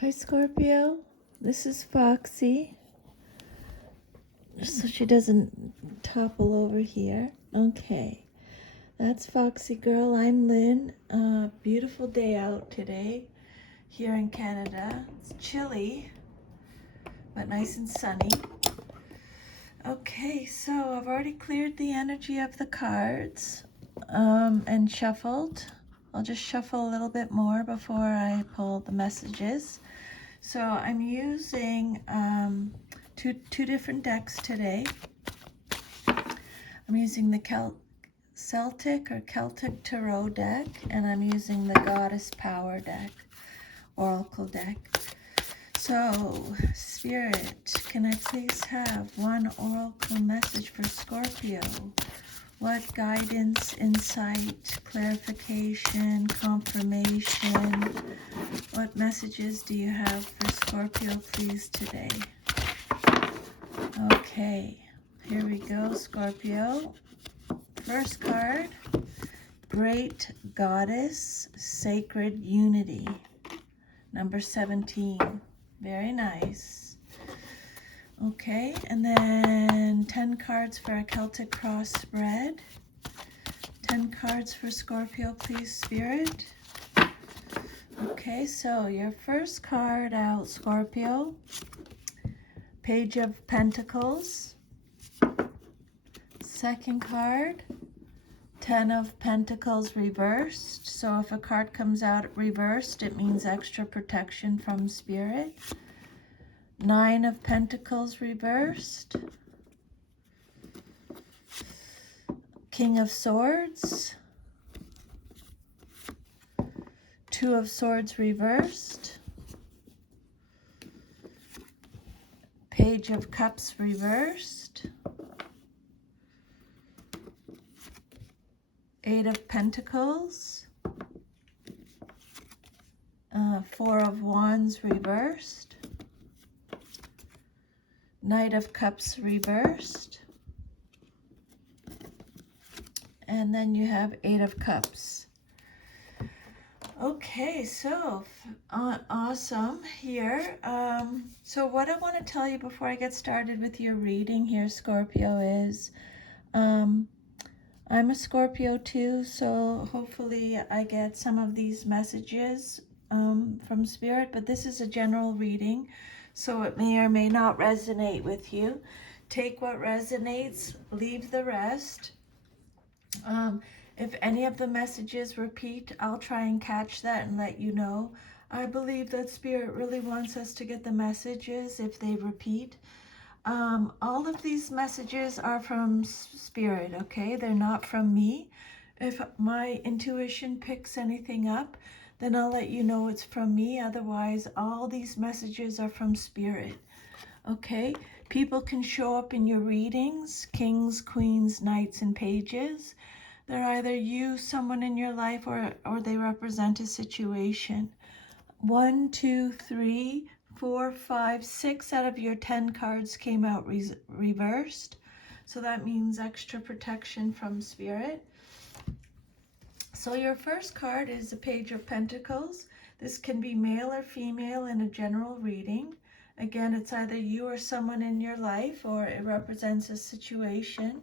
Hi Scorpio, this is Foxy, just so she doesn't topple over here. Okay, that's Foxy Girl. I'm Lynn. Beautiful day out today here in Canada. It's chilly, but nice and sunny. Okay, so I've already cleared the energy of the cards and shuffled. I'll just shuffle a little bit more before I pull the messages. So I'm using two different decks today. I'm using the Celtic or Celtic Tarot deck, and I'm using the Goddess Power deck, Oracle deck. So, Spirit, can I please have one Oracle message for Scorpio? What guidance, insight, clarification, confirmation, what messages do you have for Scorpio, please, today? Okay, here we go, Scorpio. First card, Great Goddess, Sacred Unity, number 17. Very nice. Okay, and then 10 cards for a Celtic cross spread. 10 cards for Scorpio, please, Spirit. Okay, so your first card out, Scorpio, Page of Pentacles. Second card, 10 of Pentacles reversed. So if a card comes out reversed, it means extra protection from Spirit. 9 of Pentacles reversed. King of Swords. 2 of Swords reversed. Page of Cups reversed. 8 of Pentacles. 4 of Wands reversed. Knight of Cups reversed. And then you have 8 of Cups. Okay, so awesome here. So what I want to tell you before I get started with your reading here, Scorpio, is I'm a Scorpio too, so hopefully I get some of these messages from Spirit, but this is a general reading, so it may or may not resonate with you. Take what resonates, leave the rest. If any of the messages repeat, I'll try and catch that and let you know. I believe that Spirit really wants us to get the messages if they repeat. All of these messages are from Spirit, okay? They're not from me. If my intuition picks anything up, then I'll let you know it's from me. Otherwise, all these messages are from Spirit, okay? People can show up in your readings, kings, queens, knights, and pages. They're either you, someone in your life, or they represent a situation. 1, 2, 3, 4, 5, 6 out of your 10 cards came out reversed. So that means extra protection from Spirit. So your first card is the Page of Pentacles. This can be male or female in a general reading. Again, it's either you or someone in your life, or it represents a situation.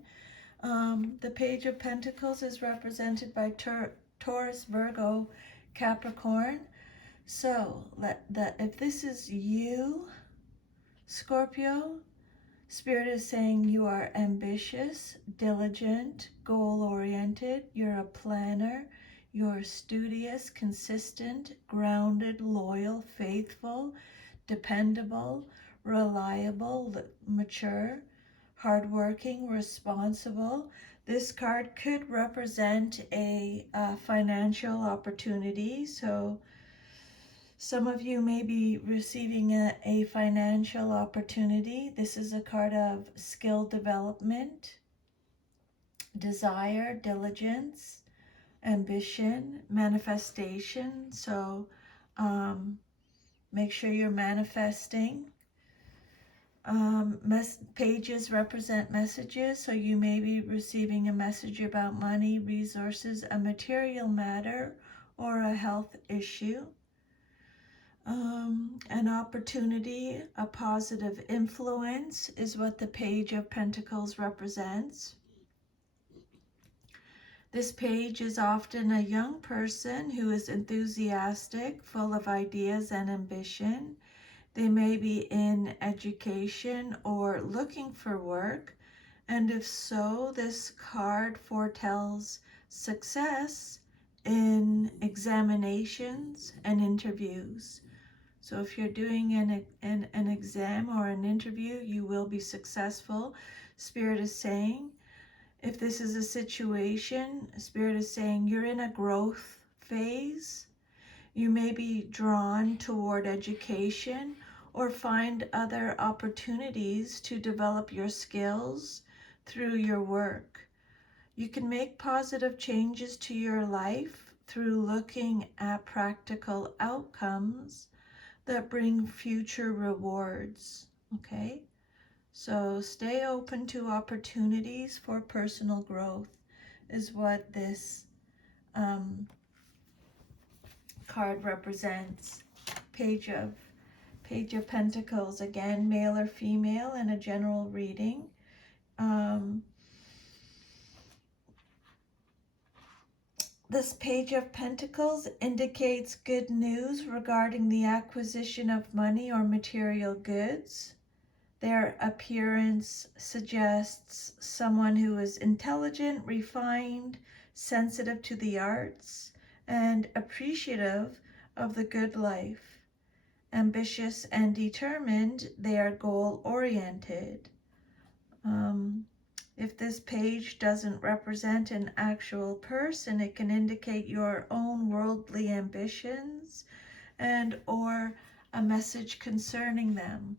The Page of Pentacles is represented by Taurus, Virgo, Capricorn. So if this is you, Scorpio, Spirit is saying you are ambitious, diligent, goal-oriented, you're a planner, you're studious, consistent, grounded, loyal, faithful, dependable, reliable, mature, hardworking, responsible. This card could represent a financial opportunity. So some of you may be receiving a financial opportunity. This is a card of skill development, desire, diligence, ambition, manifestation. So make sure you're manifesting. Pages represent messages, so you may be receiving a message about money, resources, a material matter, or a health issue. An opportunity, a positive influence is what the Page of Pentacles represents. This page is often a young person who is enthusiastic, full of ideas and ambition. They may be in education or looking for work, and if so, this card foretells success in examinations and interviews. So if you're doing an exam or an interview, you will be successful. Spirit is saying, if this is a situation, Spirit is saying you're in a growth phase. You may be drawn toward education or find other opportunities to develop your skills through your work. You can make positive changes to your life through looking at practical outcomes that bring future rewards. Okay? So stay open to opportunities for personal growth is what this card represents. Page of Pentacles, again, male or female, in a general reading. This Page of Pentacles indicates good news regarding the acquisition of money or material goods. Their appearance suggests someone who is intelligent, refined, sensitive to the arts, and appreciative of the good life. Ambitious and determined, they are goal-oriented. If this page doesn't represent an actual person, it can indicate your own worldly ambitions and or a message concerning them.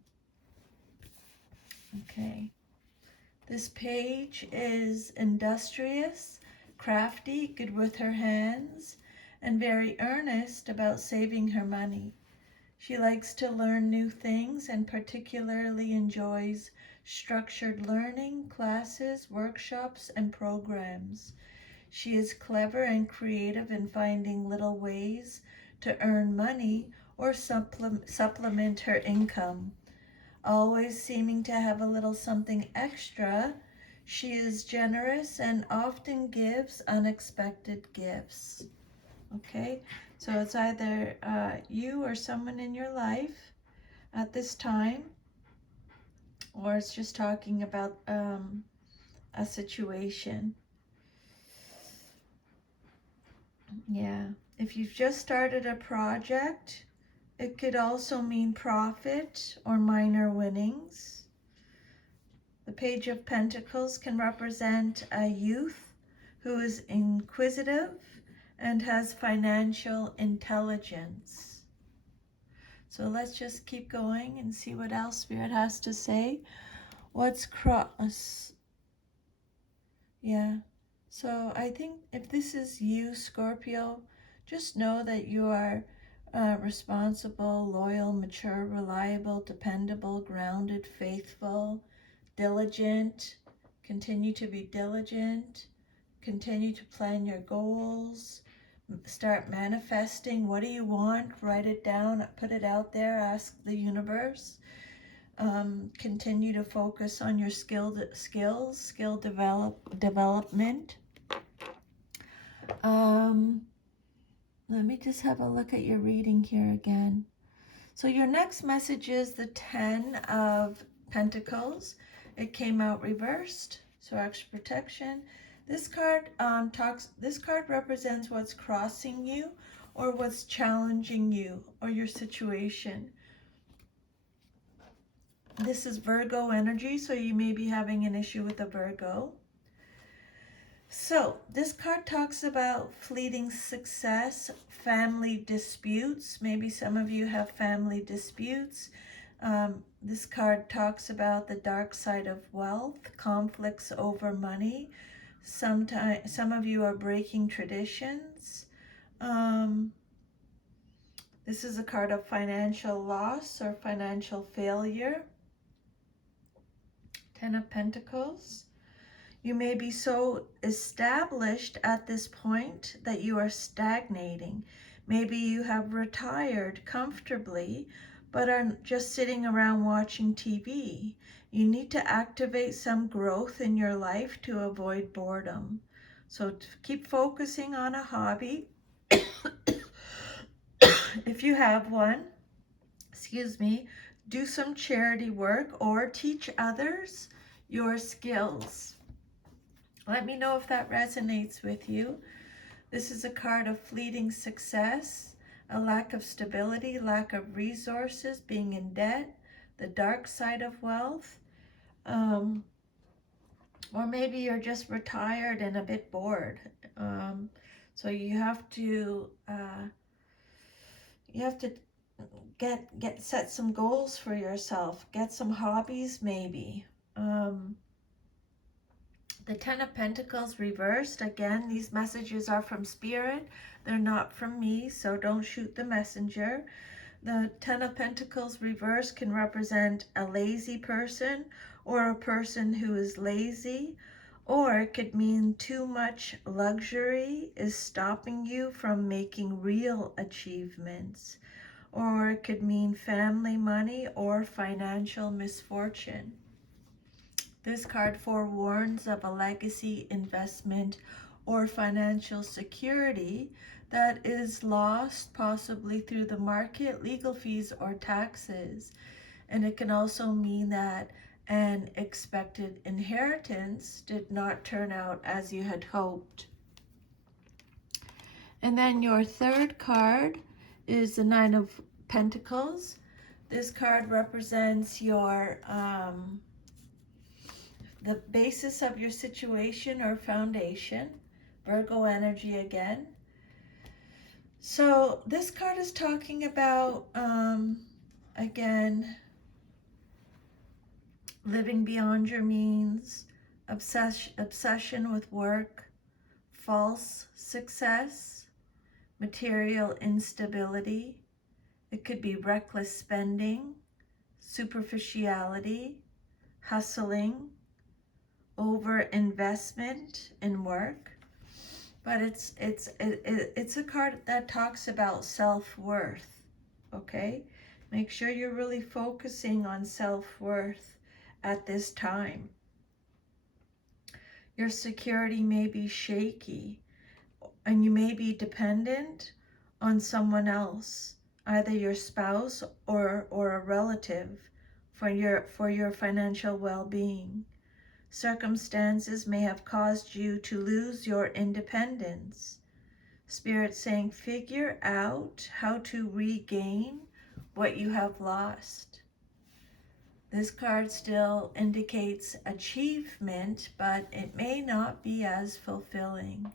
Okay. This page is industrious, crafty, good with her hands, and very earnest about saving her money. She likes to learn new things and particularly enjoys structured learning, classes, workshops, and programs. She is clever and creative in finding little ways to earn money or supplement her income. Always seeming to have a little something extra, she is generous and often gives unexpected gifts. Okay, so it's either you or someone in your life at this time, or it's just talking about a situation. Yeah, if you've just started a project, it could also mean profit or minor winnings. The Page of Pentacles can represent a youth who is inquisitive and has financial intelligence. So let's just keep going and see what else Spirit has to say. What's cross? Yeah. So I think if this is you, Scorpio, just know that you are responsible, loyal, mature, reliable, dependable, grounded, faithful, diligent. Continue to be diligent. Continue to plan your goals. Start manifesting. What do you want? Write it down. Put it out there. Ask the universe. Continue to focus on your skill development. Let me just have a look at your reading here again. So your next message is the 10 of Pentacles. It came out reversed, so extra protection. This card represents what's crossing you or what's challenging you or your situation. This is Virgo energy, so you may be having an issue with a Virgo. So this card talks about fleeting success, family disputes. Maybe some of you have family disputes. This card talks about the dark side of wealth, conflicts over money. Some of you are breaking traditions. This is a card of financial loss or financial failure. 10 of Pentacles. You may be so established at this point that you are stagnating. Maybe you have retired comfortably, but are just sitting around watching TV. You need to activate some growth in your life to avoid boredom. So keep focusing on a hobby if you have one. Excuse me. Do some charity work or teach others your skills. Let me know if that resonates with you. This is a card of fleeting success, a lack of stability, lack of resources, being in debt, the dark side of wealth. Or maybe you're just retired and a bit bored. So you have to get set some goals for yourself. Get some hobbies maybe. The Ten of Pentacles reversed. Again, these messages are from Spirit. They're not from me, so don't shoot the messenger. The Ten of Pentacles reversed can represent a lazy person or a person who is lazy, or it could mean too much luxury is stopping you from making real achievements, or it could mean family money or financial misfortune. This card forewarns of a legacy, investment, or financial security that is lost, possibly through the market, legal fees, or taxes. And it can also mean that an expected inheritance did not turn out as you had hoped. And then your third card is the Nine of Pentacles. This card represents your the basis of your situation or foundation. Virgo energy again. So this card is talking about, again, living beyond your means, obsession with work, false success, material instability. It could be reckless spending, superficiality, hustling, over investment in work. But it's a card that talks about self-worth. Okay, make sure you're really focusing on self-worth at this time. Your security may be shaky, and you may be dependent on someone else, either your spouse or a relative, for your financial well-being. Circumstances may have caused you to lose your independence. Spirit saying, figure out how to regain what you have lost. This card still indicates achievement, but it may not be as fulfilling.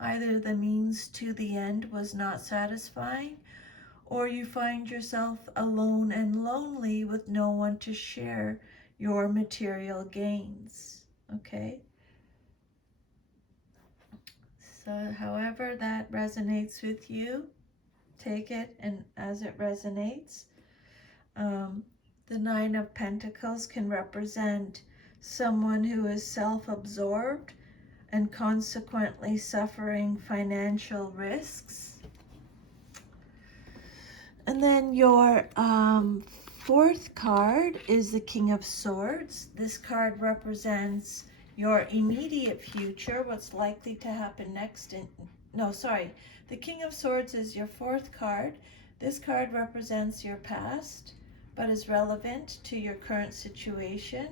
Either the means to the end was not satisfying, or you find yourself alone and lonely with no one to share your material gains. Okay? So however that resonates with you, take it and as it resonates. The Nine of Pentacles can represent someone who is self-absorbed and consequently suffering financial risks. And then your fourth card is the King of Swords. This card represents your immediate future, what's likely to happen next. The King of Swords is your fourth card. This card represents your past, but is relevant to your current situation.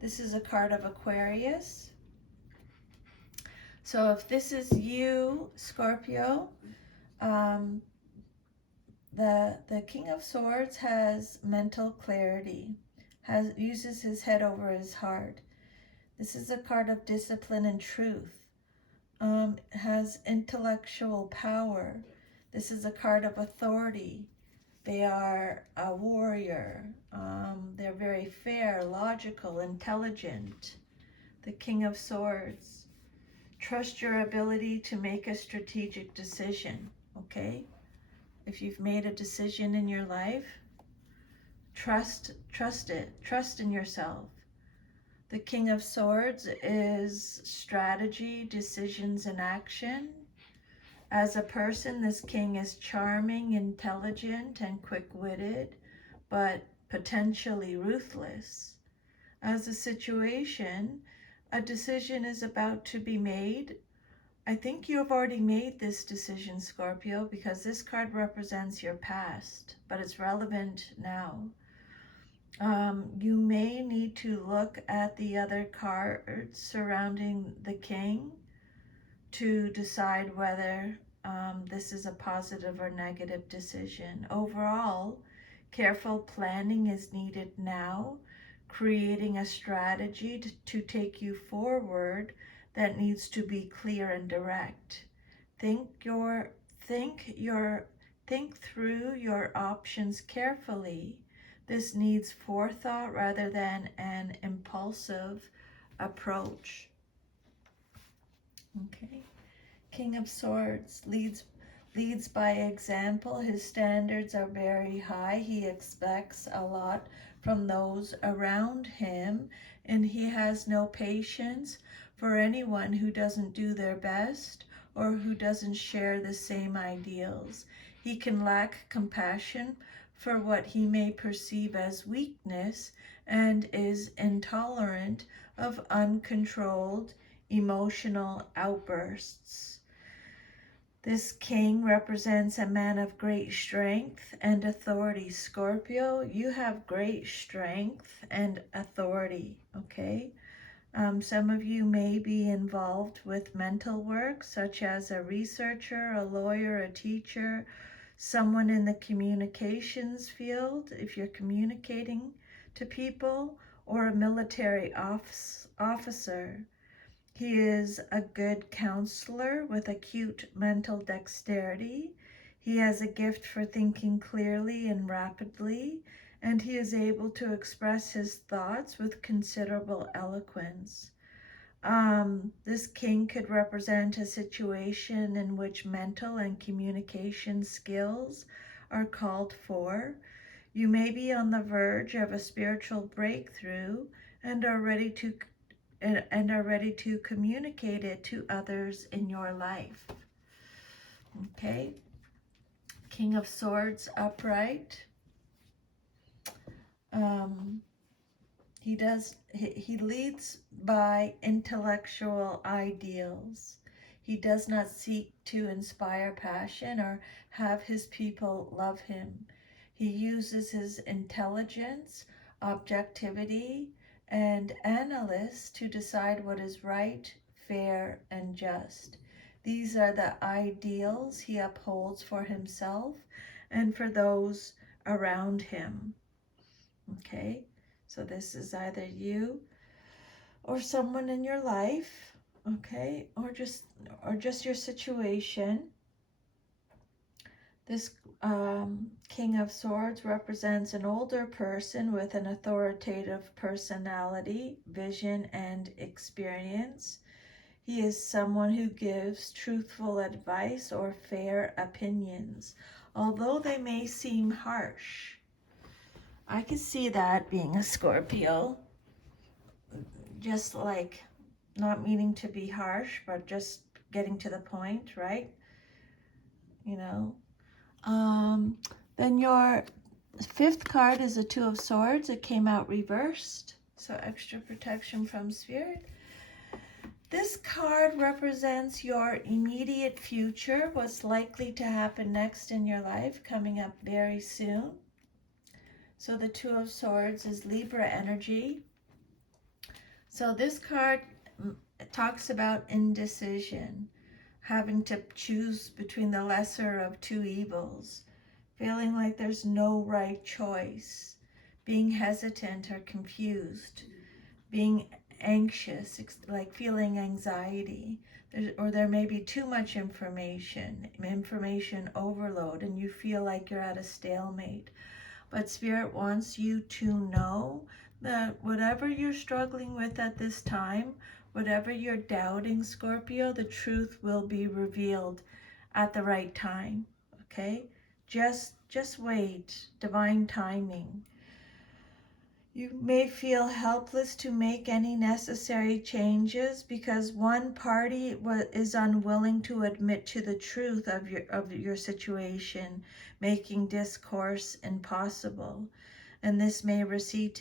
This is a card of Aquarius. So if this is you, Scorpio, the King of Swords has mental clarity, uses his head over his heart. This is a card of discipline and truth. Has intellectual power. This is a card of authority. They are a warrior. They're very fair, logical, intelligent. The King of Swords. Trust your ability to make a strategic decision, okay? If you've made a decision in your life, trust it. Trust in yourself. The King of Swords is strategy, decisions, and action. As a person, this king is charming, intelligent, and quick-witted, but potentially ruthless. As a situation, a decision is about to be made. I think you have already made this decision, Scorpio, because this card represents your past, but it's relevant now. You may need to look at the other cards surrounding the king to decide whether this is a positive or negative decision. Overall, careful planning is needed now, creating a strategy to take you forward that needs to be clear and direct. Think your think through your options carefully. This needs forethought rather than an impulsive approach. Okay. King of Swords leads by example. His standards are very high. He expects a lot from those around him, and he has no patience for anyone who doesn't do their best or who doesn't share the same ideals. He can lack compassion for what he may perceive as weakness and is intolerant of uncontrolled emotional outbursts. This king represents a man of great strength and authority. Scorpio, you have great strength and authority, okay? Some of you may be involved with mental work, such as a researcher, a lawyer, a teacher, someone in the communications field, if you're communicating to people, or a military officer. He is a good counselor with acute mental dexterity. He has a gift for thinking clearly and rapidly, and he is able to express his thoughts with considerable eloquence. This king could represent a situation in which mental and communication skills are called for. You may be on the verge of a spiritual breakthrough and are ready to communicate it to others in your life. Okay, King of Swords upright. He leads by intellectual ideals. He does not seek to inspire passion or have his people love him. He uses his intelligence, objectivity, and analysis to decide what is right, fair, and just. These are the ideals he upholds for himself and for those around him. Okay, so this is either you or someone in your life, okay, or just your situation. This King of Swords represents an older person with an authoritative personality, vision, and experience. He is someone who gives truthful advice or fair opinions, although they may seem harsh. I could see that being a Scorpio, just like not meaning to be harsh, but just getting to the point, right? You know. Then your fifth card is a Two of Swords. It came out reversed, so extra protection from Spirit. This card represents your immediate future, what's likely to happen next in your life, coming up very soon. So the Two of Swords is Libra energy. So this card talks about indecision, having to choose between the lesser of two evils, feeling like there's no right choice, being hesitant or confused, being anxious, like feeling anxiety, or there may be too much information overload, and you feel like you're at a stalemate. But Spirit wants you to know that whatever you're struggling with at this time, whatever you're doubting, Scorpio, the truth will be revealed at the right time, okay? Just wait, divine timing. You may feel helpless to make any necessary changes because one party is unwilling to admit to the truth of your situation, making discourse impossible. And this may result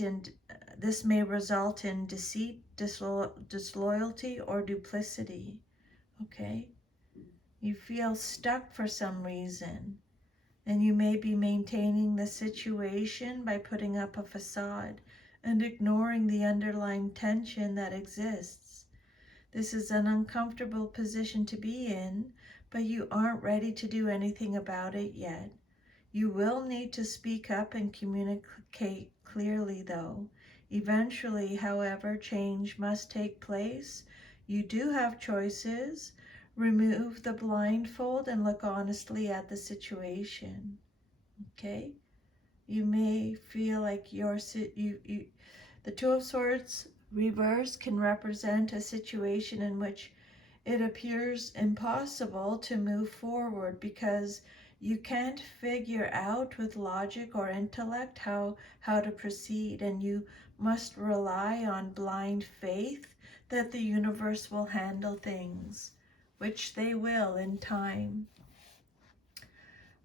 in deceit, disloyalty, or duplicity. Okay? You feel stuck for some reason, and you may be maintaining the situation by putting up a facade and ignoring the underlying tension that exists. This is an uncomfortable position to be in, but you aren't ready to do anything about it yet. You will need to speak up and communicate clearly, though. Eventually, however, change must take place. You do have choices. Remove the blindfold and look honestly at the situation. Okay? You may feel like the Two of Swords reverse can represent a situation in which it appears impossible to move forward because you can't figure out with logic or intellect how to proceed, and you must rely on blind faith that the universe will handle things, which they will in time.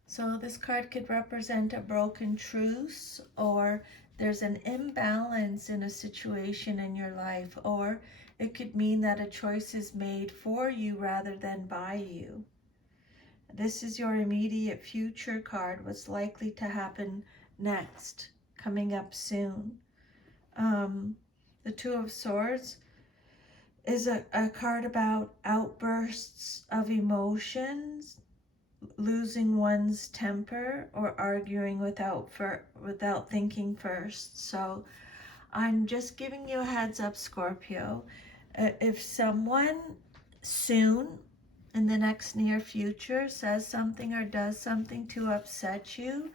So this card could represent a broken truce, or there's an imbalance in a situation in your life, or it could mean that a choice is made for you rather than by you. This is your immediate future card, what's likely to happen next, coming up soon. The Two of Swords is a card about outbursts of emotions, losing one's temper, or arguing without thinking first. So I'm just giving you a heads up, Scorpio. If someone soon in the next near future says something or does something to upset you,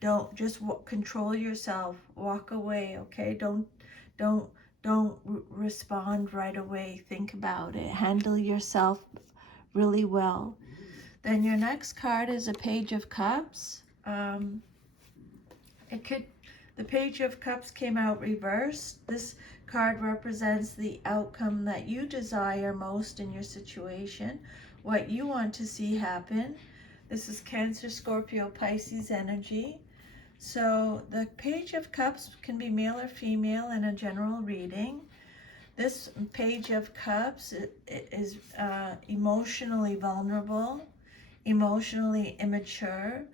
don't just control yourself. Walk away, okay? Don't respond right away. Think about it. Handle yourself really well. Then your next card is a Page of Cups. The Page of Cups came out reversed. This card represents the outcome that you desire most in your situation, what you want to see happen. This is Cancer, Scorpio, Pisces energy. So the Page of Cups can be male or female in a general reading. This Page of Cups is emotionally vulnerable, emotionally immature,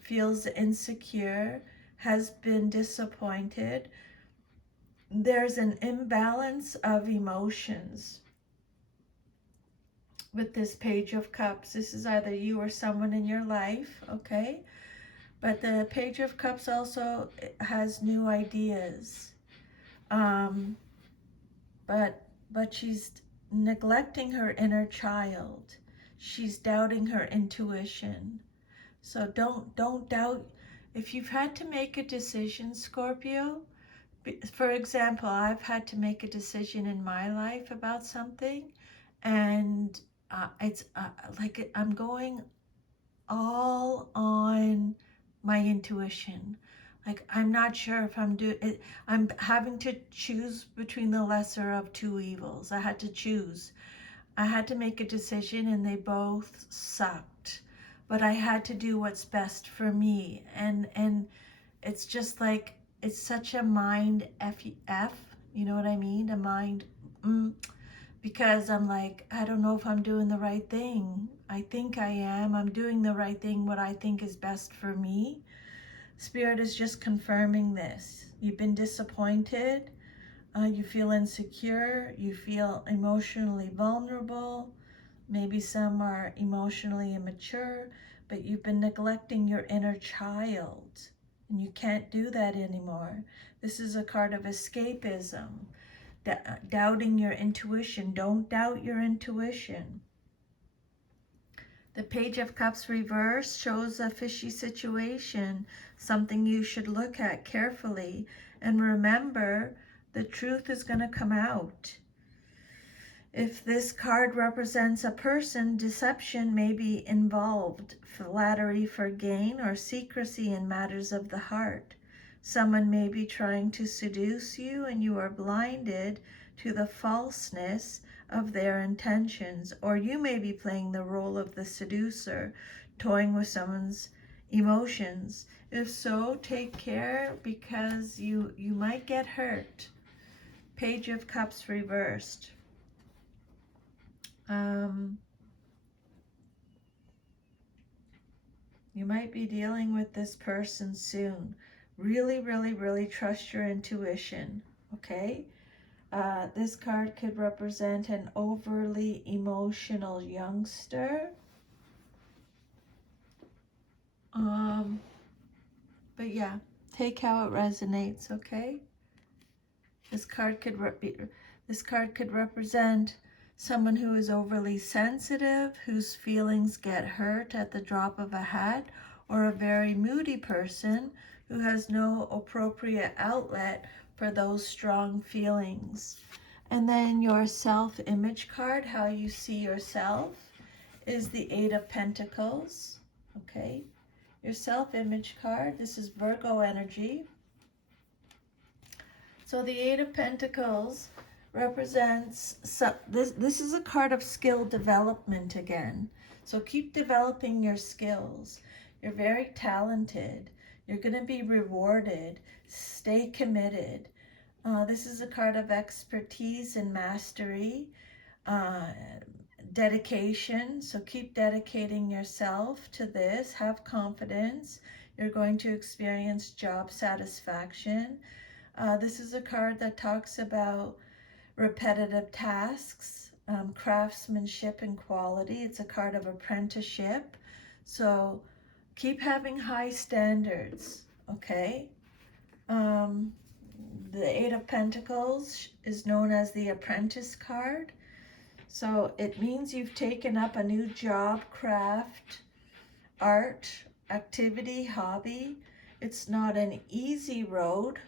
feels insecure, has been disappointed. There's an imbalance of emotions with this Page of Cups. This is either you or someone in your life, okay? But the Page of Cups also has new ideas. But she's neglecting her inner child. She's doubting her intuition. So don't doubt. If you've had to make a decision, Scorpio, for example, I've had to make a decision in my life about something, and it's like I'm going all on my intuition. Like I'm not sure if I'm doing it. I'm having to choose between the lesser of two evils. I had to choose. I had to make a decision, and they both sucked. But I had to do what's best for me, and it's just like it's such a mind f, you know what I mean? A mind, because I'm like, I don't know if I'm doing the right thing. I think I am. I'm doing the right thing, what I think is best for me. Spirit is just confirming this. You've been disappointed. You feel insecure. You feel emotionally vulnerable. Maybe some are emotionally immature, but you've been neglecting your inner child, and you can't do that anymore. This is a card of escapism, doubting your intuition. Don't doubt your intuition. The Page of Cups reverse shows a fishy situation, something you should look at carefully. And remember, the truth is going to come out. If this card represents a person, deception may be involved, flattery for gain, or secrecy in matters of the heart. Someone may be trying to seduce you, and you are blinded to the falseness of their intentions. Or you may be playing the role of the seducer, toying with someone's emotions. If so, take care, because you might get hurt. Page of Cups reversed. You might be dealing with this person soon. Really, really, really trust your intuition, okay? This card could represent an overly emotional youngster. But yeah, take how it resonates, okay? This card could represent someone who is overly sensitive, whose feelings get hurt at the drop of a hat, or a very moody person who has no appropriate outlet for those strong feelings. And then your self-image card, how you see yourself, is the Eight of Pentacles, okay? Your self-image card, this is Virgo energy. So the Eight of Pentacles represents, this is a card of skill development again. So keep developing your skills. You're very talented. You're going to be rewarded. Stay committed. This is a card of expertise and mastery, dedication. So keep dedicating yourself to this. Have confidence. You're going to experience job satisfaction. This is a card that talks about repetitive tasks, craftsmanship and quality. It's a card of apprenticeship. So keep having high standards, okay? The Eight of Pentacles is known as the Apprentice card. So it means you've taken up a new job, craft, art, activity, hobby. It's not an easy road,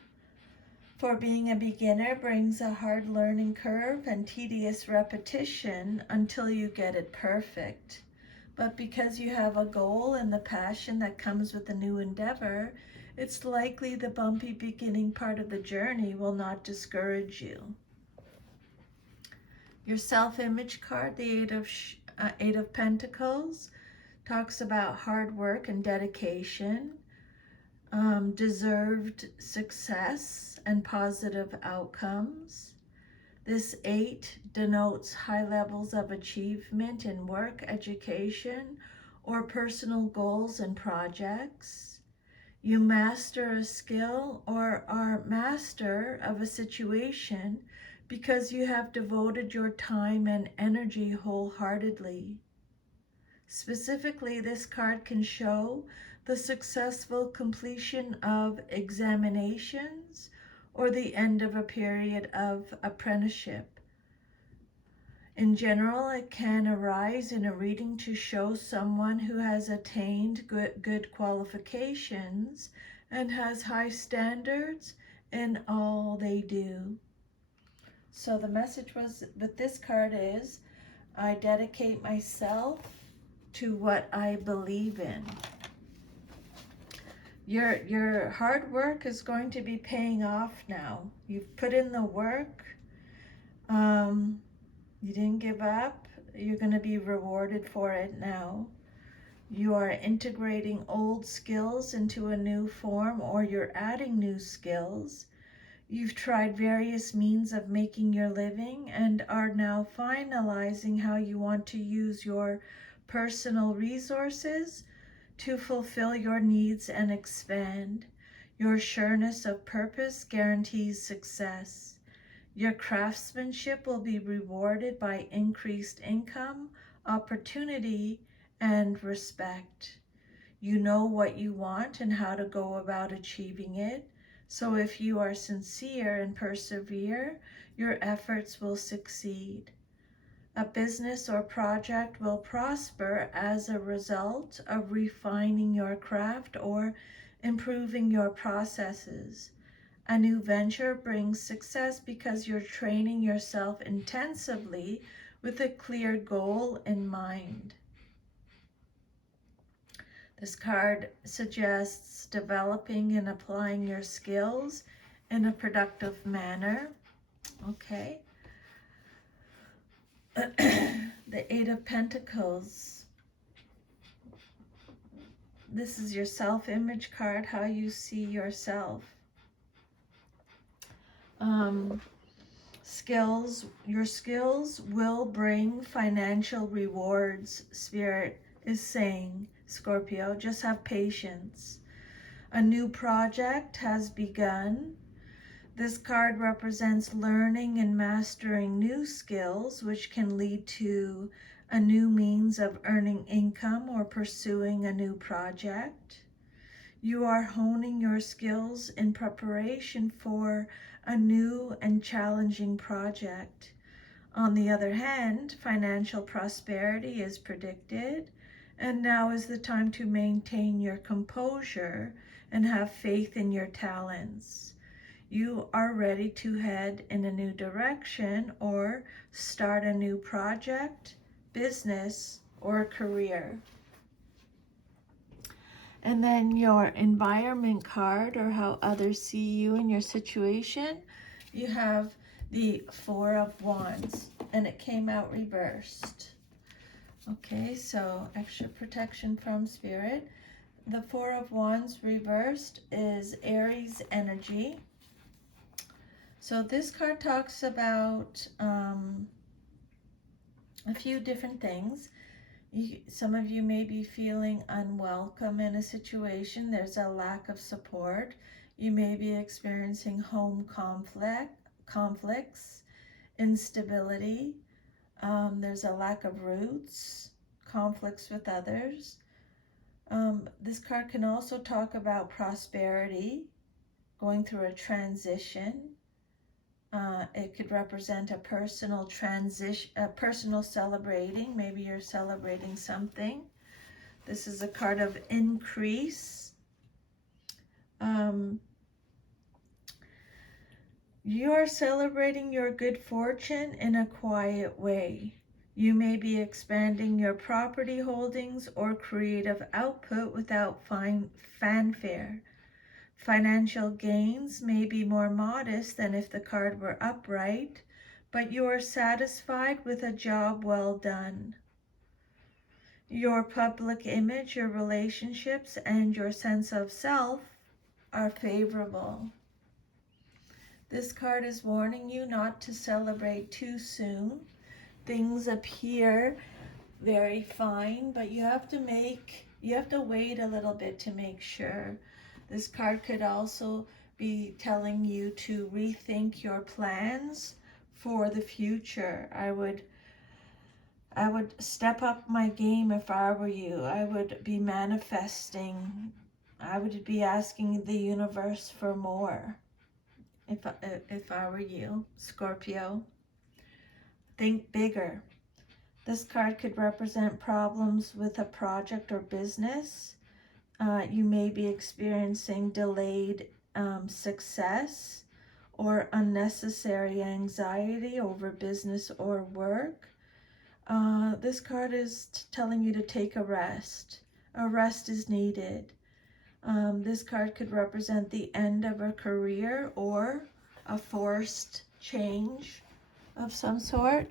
for being a beginner brings a hard learning curve and tedious repetition until you get it perfect. But because you have a goal and the passion that comes with a new endeavor, it's likely the bumpy beginning part of the journey will not discourage you. Your self-image card, the Eight of Pentacles, talks about hard work and dedication, deserved success and positive outcomes. This 8 denotes high levels of achievement in work, education, or personal goals and projects. You master a skill or are master of a situation because you have devoted your time and energy wholeheartedly. Specifically, this card can show the successful completion of examinations or the end of a period of apprenticeship. In general, it can arise in a reading to show someone who has attained good qualifications and has high standards in all they do. So the message was with this card is, I dedicate myself to what I believe in. Your hard work is going to be paying off now. You've put in the work. You didn't give up. You're going to be rewarded for it now. You are integrating old skills into a new form, or you're adding new skills. You've tried various means of making your living and are now finalizing how you want to use your personal resources to fulfill your needs and expand. Your sureness of purpose guarantees success. Your craftsmanship will be rewarded by increased income, opportunity, and respect. You know what you want and how to go about achieving it. So if you are sincere and persevere, your efforts will succeed. A business or project will prosper as a result of refining your craft or improving your processes. A new venture brings success because you're training yourself intensively with a clear goal in mind. This card suggests developing and applying your skills in a productive manner. Okay. The Eight of Pentacles. This is your self-image card, how you see yourself. Your skills will bring financial rewards, Spirit is saying, Scorpio. Just have patience. A new project has begun. This card represents learning and mastering new skills, which can lead to a new means of earning income or pursuing a new project. You are honing your skills in preparation for a new and challenging project. On the other hand, financial prosperity is predicted, and now is the time to maintain your composure and have faith in your talents. You are ready to head in a new direction or start a new project, business, or career. And then your environment card, or how others see you and your situation, you have the Four of Wands, and it came out reversed. Okay, so extra protection from Spirit. The Four of Wands reversed is Aries energy. So this card talks about a few different things. Some of you may be feeling unwelcome in a situation. There's a lack of support. You may be experiencing home conflicts, instability. There's a lack of roots, conflicts with others. This card can also talk about prosperity, going through a transition. It could represent a personal transition, a personal celebrating. Maybe you're celebrating something. This is a card of increase. You are celebrating your good fortune in a quiet way. You may be expanding your property holdings or creative output without fanfare. Financial gains may be more modest than if the card were upright, but you are satisfied with a job well done. Your public image, your relationships, and your sense of self are favorable. This card is warning you not to celebrate too soon. Things appear very fine, but you have to wait a little bit to make sure. This card could also be telling you to rethink your plans for the future. I would step up my game if I were you. I would be manifesting. I would be asking the universe for more if I were you, Scorpio. Think bigger. This card could represent problems with a project or business. You may be experiencing delayed success or unnecessary anxiety over business or work. This card is telling you to take a rest. A rest is needed. This card could represent the end of a career or a forced change of some sort.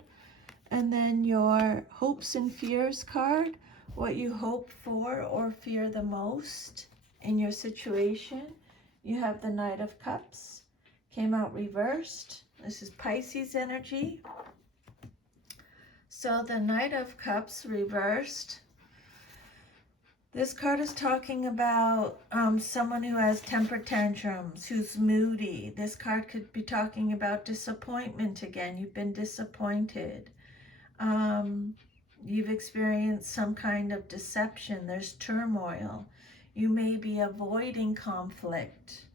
And then your hopes and fears card, what you hope for or fear the most in your situation. You have the Knight of Cups, came out reversed. This is Pisces energy. So the Knight of Cups reversed. This card is talking about someone who has temper tantrums, who's moody. This card could be talking about disappointment again. You've been disappointed. You've experienced some kind of deception. There's turmoil. You may be avoiding conflict.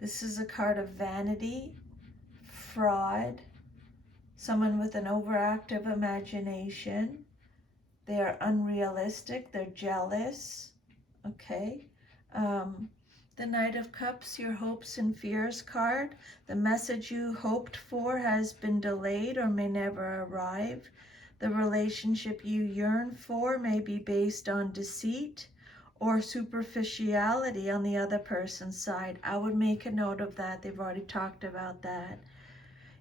This is a card of vanity, fraud, someone with an overactive imagination. They are unrealistic. They're jealous. Okay. The Knight of Cups, your hopes and fears card. The message you hoped for has been delayed or may never arrive. The relationship you yearn for may be based on deceit or superficiality on the other person's side. I would make a note of that. They've already talked about that.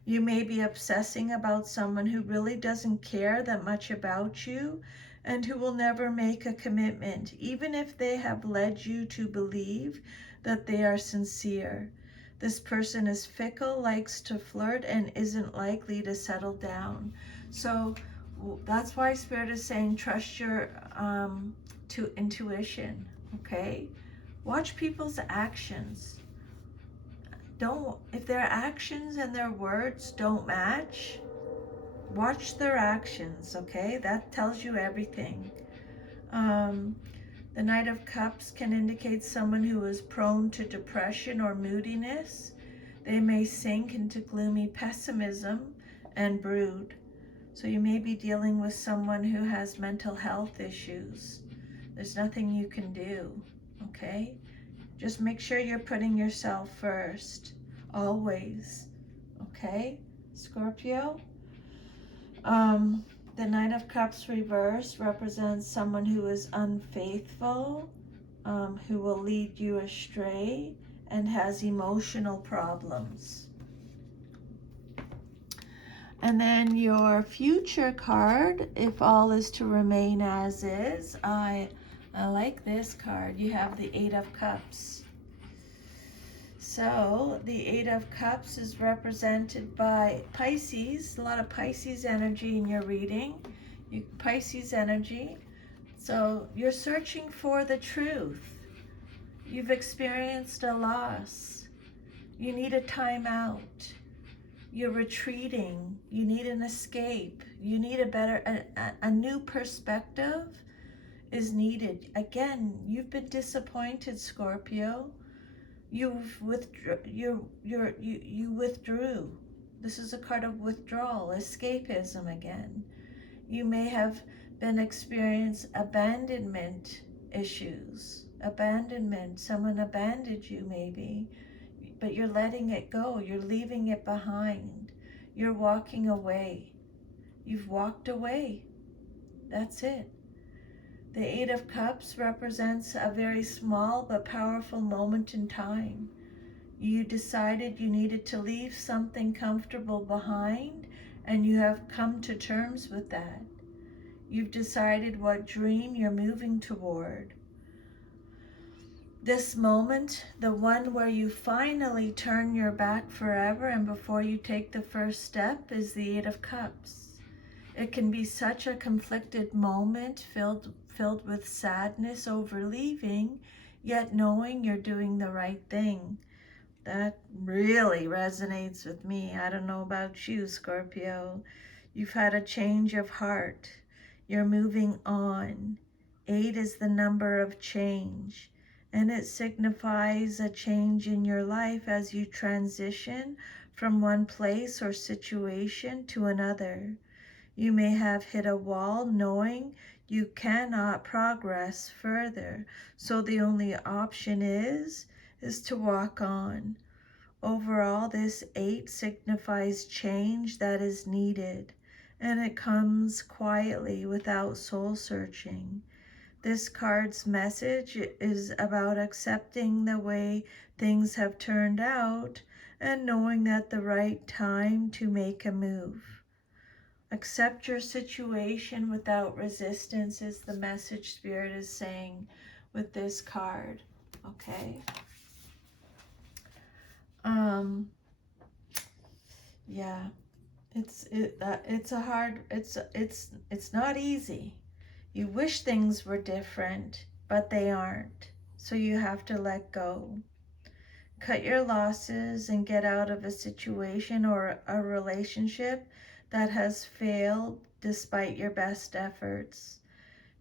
You may be obsessing about someone who really doesn't care that much about you and who will never make a commitment, even if they have led you to believe that they are sincere. This person is fickle, likes to flirt, and isn't likely to settle down. So that's why Spirit is saying trust your intuition, okay? Watch people's actions. Don't, if their actions and their words don't match, watch their actions, okay? That tells you everything. The Knight of Cups can indicate someone who is prone to depression or moodiness. They may sink into gloomy pessimism and brood. So you may be dealing with someone who has mental health issues. There's nothing you can do, okay? Just make sure you're putting yourself first, always, okay, Scorpio? The Knight of Cups reversed represents someone who is unfaithful, who will lead you astray, and has emotional problems. And then your future card, if all is to remain as is, I like this card. You have the Eight of Cups. So the Eight of Cups is represented by Pisces, a lot of Pisces energy in your reading. Pisces energy. So you're searching for the truth. You've experienced a loss. You need a time out. You're retreating. You need an escape. You need a new perspective is needed. Again, you've been disappointed, Scorpio. You withdrew. This is a card of withdrawal, escapism again. You may have been experiencing abandonment issues. Abandonment, someone abandoned you maybe, but you're letting it go. You're leaving it behind. You're walking away. You've walked away. That's it. The Eight of Cups represents a very small but powerful moment in time. You decided you needed to leave something comfortable behind, and you have come to terms with that. You've decided what dream you're moving toward. This moment, the one where you finally turn your back forever and before you take the first step, is the Eight of Cups. It can be such a conflicted moment filled with sadness over leaving, yet knowing you're doing the right thing. That really resonates with me. I don't know about you, Scorpio. You've had a change of heart. You're moving on. 8 is the number of change, and it signifies a change in your life as you transition from one place or situation to another. You may have hit a wall knowing you cannot progress further, so the only option is to walk on. Overall, this 8 signifies change that is needed, and it comes quietly without soul searching. This card's message is about accepting the way things have turned out and knowing that the right time to make a move. Accept your situation without resistance is the message Spirit is saying with this card, okay? Yeah, it's not easy. You wish things were different, but they aren't. So you have to let go. Cut your losses and get out of a situation or a relationship that has failed despite your best efforts.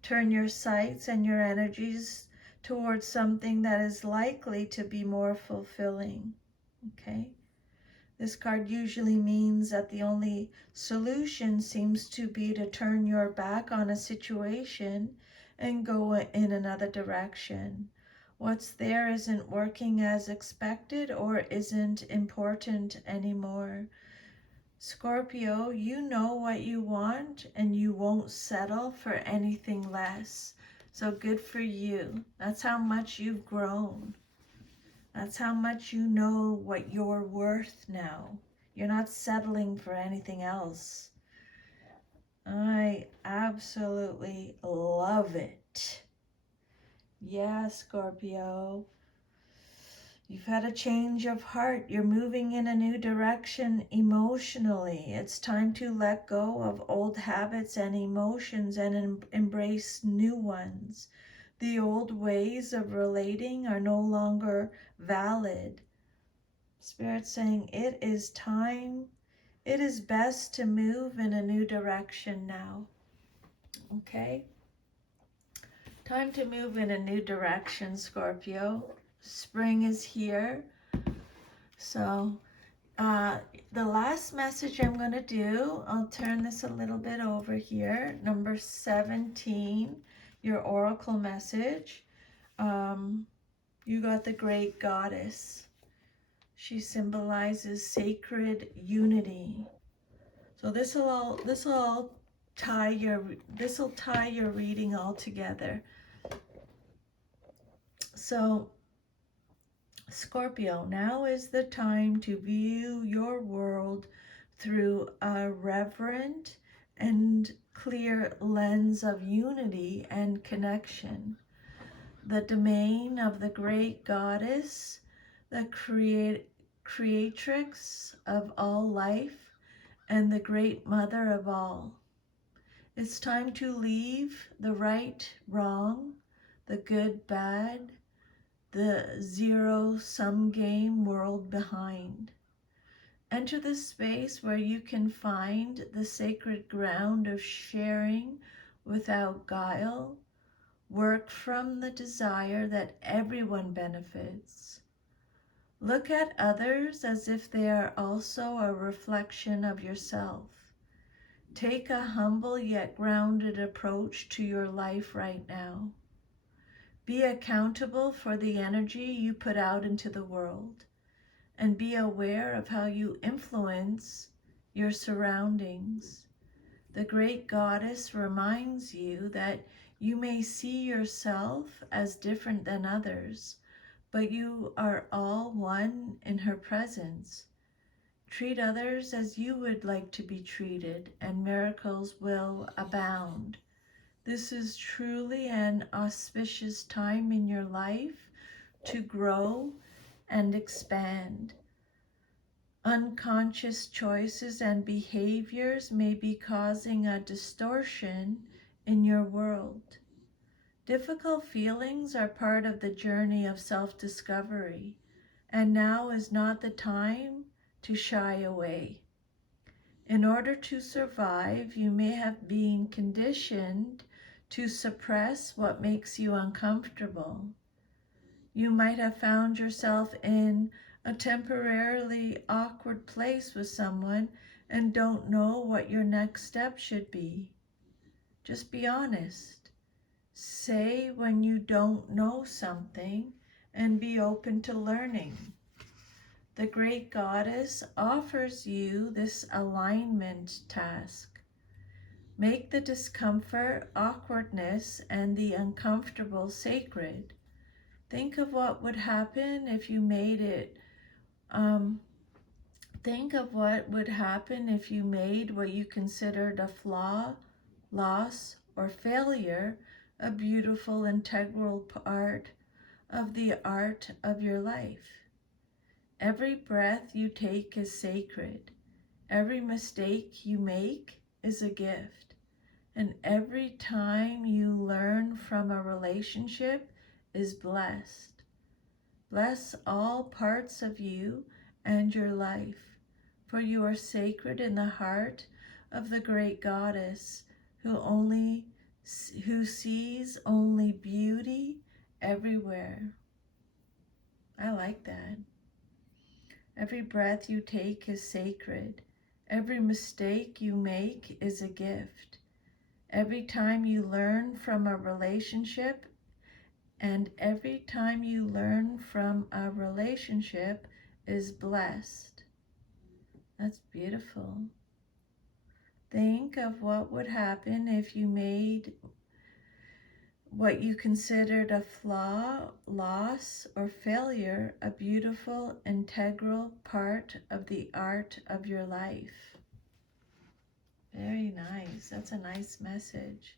Turn your sights and your energies towards something that is likely to be more fulfilling. Okay? This card usually means that the only solution seems to be to turn your back on a situation and go in another direction. What's there isn't working as expected or isn't important anymore. Scorpio, you know what you want and you won't settle for anything less. So good for you. That's how much you've grown. That's how much you know what you're worth now. You're not settling for anything else. I absolutely love it. Yeah, Scorpio. You've had a change of heart. You're moving in a new direction emotionally. It's time to let go of old habits and emotions and embrace new ones. The old ways of relating are no longer valid. Spirit's saying it is time. It is best to move in a new direction now. Okay? Time to move in a new direction, Scorpio. Spring is here. So, the last message I'm going to do, I'll turn this a little bit over here. Number 17, your oracle message. You got the great goddess. She symbolizes sacred unity. So this will tie your reading all together. So Scorpio, now is the time to view your world through a reverent and clear lens of unity and connection. The domain of the great goddess, the creatrix of all life, and the great mother of all. It's time to leave the right, wrong, the good, bad, the zero-sum game world behind. Enter the space where you can find the sacred ground of sharing without guile. Work from the desire that everyone benefits. Look at others as if they are also a reflection of yourself. Take a humble yet grounded approach to your life right now. Be accountable for the energy you put out into the world, and be aware of how you influence your surroundings. The great goddess reminds you that you may see yourself as different than others, but you are all one in her presence. Treat others as you would like to be treated, and miracles will abound. This is truly an auspicious time in your life to grow and expand. Unconscious choices and behaviors may be causing a distortion in your world. Difficult feelings are part of the journey of self-discovery, and now is not the time to shy away. In order to survive, you may have been conditioned to suppress what makes you uncomfortable. You might have found yourself in a temporarily awkward place with someone and don't know what your next step should be. Just be honest. Say when you don't know something and be open to learning. The great goddess offers you this alignment task. Make the discomfort, awkwardness, and the uncomfortable sacred. Think of what would happen if you made it. Think of what would happen if you made what you considered a flaw, loss, or failure a beautiful, integral part of the art of your life. Every breath you take is sacred. Every mistake you make is a gift. And every time you learn from a relationship is blessed. Bless all parts of you and your life, for you are sacred in the heart of the great goddess who sees only beauty everywhere. I like that. Every breath you take is sacred. Every mistake you make is a gift. Every time you learn from a relationship, and every time you learn from a relationship is blessed. That's beautiful. Think of what would happen if you made what you considered a flaw, loss, or failure, a beautiful, integral part of the art of your life. Very nice. That's a nice message.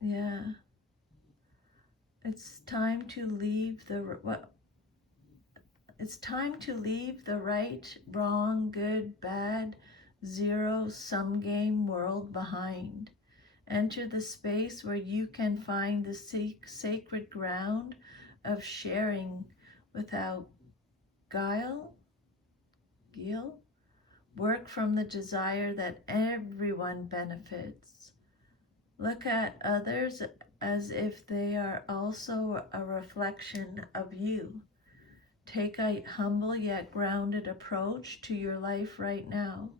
Yeah. It's time to leave it's time to leave the right, wrong, good, bad, zero sum game world behind. Enter the space where you can find the sacred ground of sharing without guile. Work from the desire that everyone benefits. Look at others as if they are also a reflection of you. Take a humble yet grounded approach to your life right now.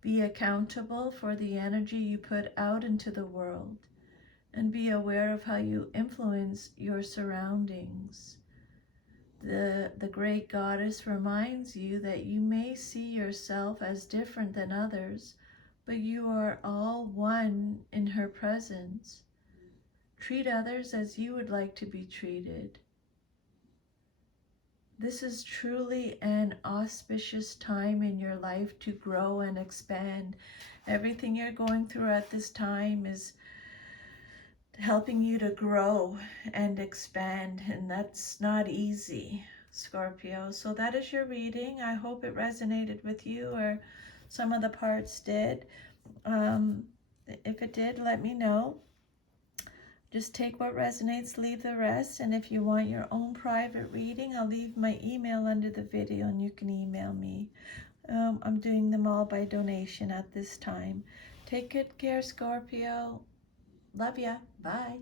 Be accountable for the energy you put out into the world, and be aware of how you influence your surroundings. The great goddess reminds you that you may see yourself as different than others, but you are all one in her presence. Treat others as you would like to be treated. This is truly an auspicious time in your life to grow and expand. Everything you're going through at this time is helping you to grow and expand, and that's not easy, Scorpio. So that is your reading. I hope it resonated with you, or some of the parts did. If it did, let me know. Just take what resonates, leave the rest. And if you want your own private reading, I'll leave my email under the video and you can email me. I'm doing them all by donation at this time. Take good care, Scorpio. Love ya. Bye.